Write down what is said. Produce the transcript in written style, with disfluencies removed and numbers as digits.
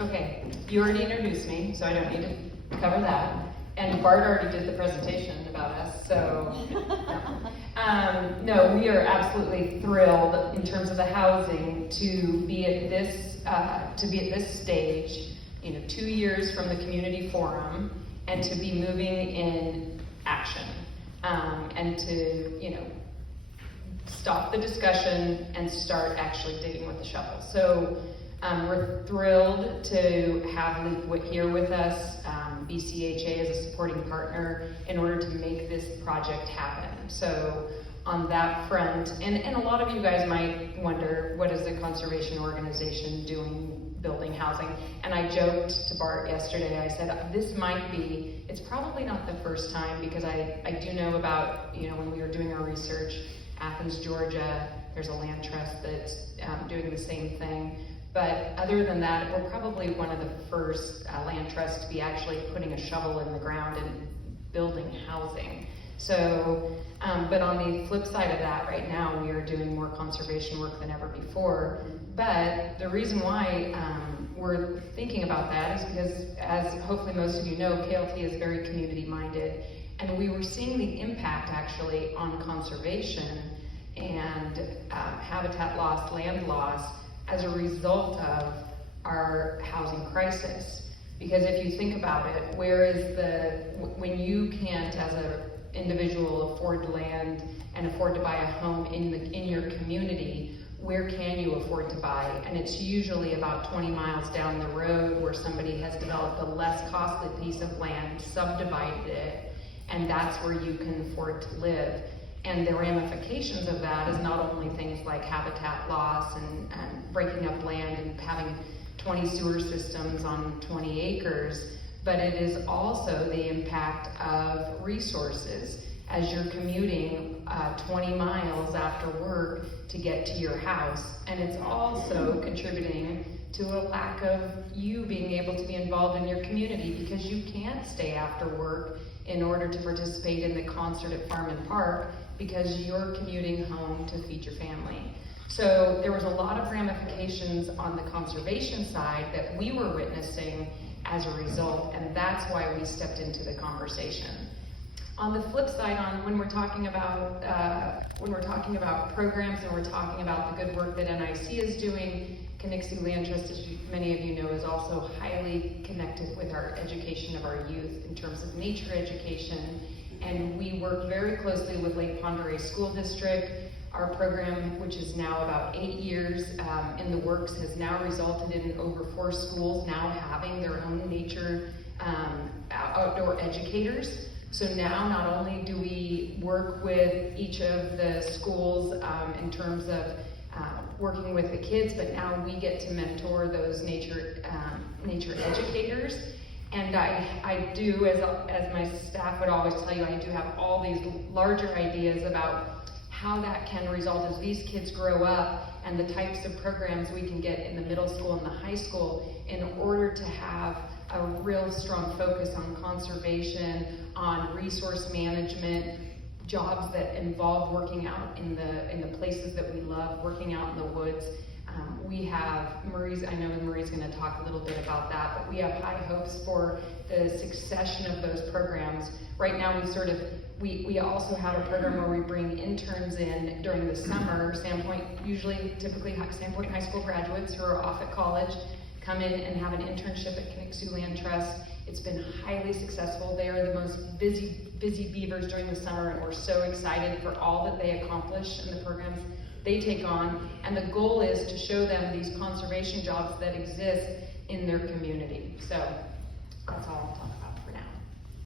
Okay, you already introduced me, so I don't need to cover that. And Bart already did the presentation about us, so. No, we are absolutely thrilled in terms of the housing to be at this stage, 2 years from the community forum, and to be moving in action, and to, stop the discusussion and start actually digging with the shovel. So we're thrilled to have Leap here with us, BCHA as a supporting partner in order to make this project happen. So on that front, and a lot of you guys might wonder, what is the conservation organization doing building housing? And I joked to Bart yesterday, I said, it's probably not the first time, because I do know about, when we were doing our research, Athens, Georgia, there's a land trust that's doing the same thing. But other than that, we're probably one of the first land trusts to be actually putting a shovel in the ground and building housing. So, but on the flip side of that, right now we are doing more conservation work than ever before. But the reason why we're thinking about that is because, as hopefully most of you know, KLT is very community minded. And we were seeing the impact actually on conservation and habitat loss, land loss, as a result of our housing crisis. Because if you think about it, when you can't as an individual afford land and afford to buy a home in your community, where can you afford to buy? And it's usually about 20 miles down the road where somebody has developed a less costly piece of land, subdivided it, and that's where you can afford to live. And the ramifications of that is not only things like habitat loss and breaking up land and having 20 sewer systems on 20 acres, but it is also the impact of resources as you're commuting 20 miles after work to get to your house. And it's also contributing to a lack of you being able to be involved in your community, because you can't stay after work in order to participate in the concert at Farm and Park, because you're commuting home to feed your family. So there was a lot of ramifications on the conservation side that we were witnessing as a result, and that's why we stepped into the conversation. On the flip side, when we're talking about programs and we're talking about the good work that NIC is doing, Connexie Land Trust, as many of you know, is also highly connected with our education of our youth in terms of nature education. And we work very closely with Lake Pend Oreille School District. Our program, which is now about 8 years in the works, has now resulted in over 4 schools now having their own nature outdoor educators. So now not only do we work with each of the schools in terms of working with the kids, but now we get to mentor those nature educators. And I do, as my staff would always tell you, I do have all these larger ideas about how that can result as these kids grow up and the types of programs we can get in the middle school and the high school in order to have a real strong focus on conservation, on resource management, jobs that involve working out in the places that we love, working out in the woods. We have I know Marie's going to talk a little bit about that, but we have high hopes for the succession of those programs. Right now we also have a program where we bring interns in during the summer. Sandpoint, typically Sandpoint high school graduates who are off at college come in and have an internship at Connexie Land Trust. It's been highly successful. They are the most busy beavers during the summer, and we're so excited for all that they accomplish in the programs they take on. And the goal is to show them these conservation jobs that exist in their community. So that's all I'll talk about.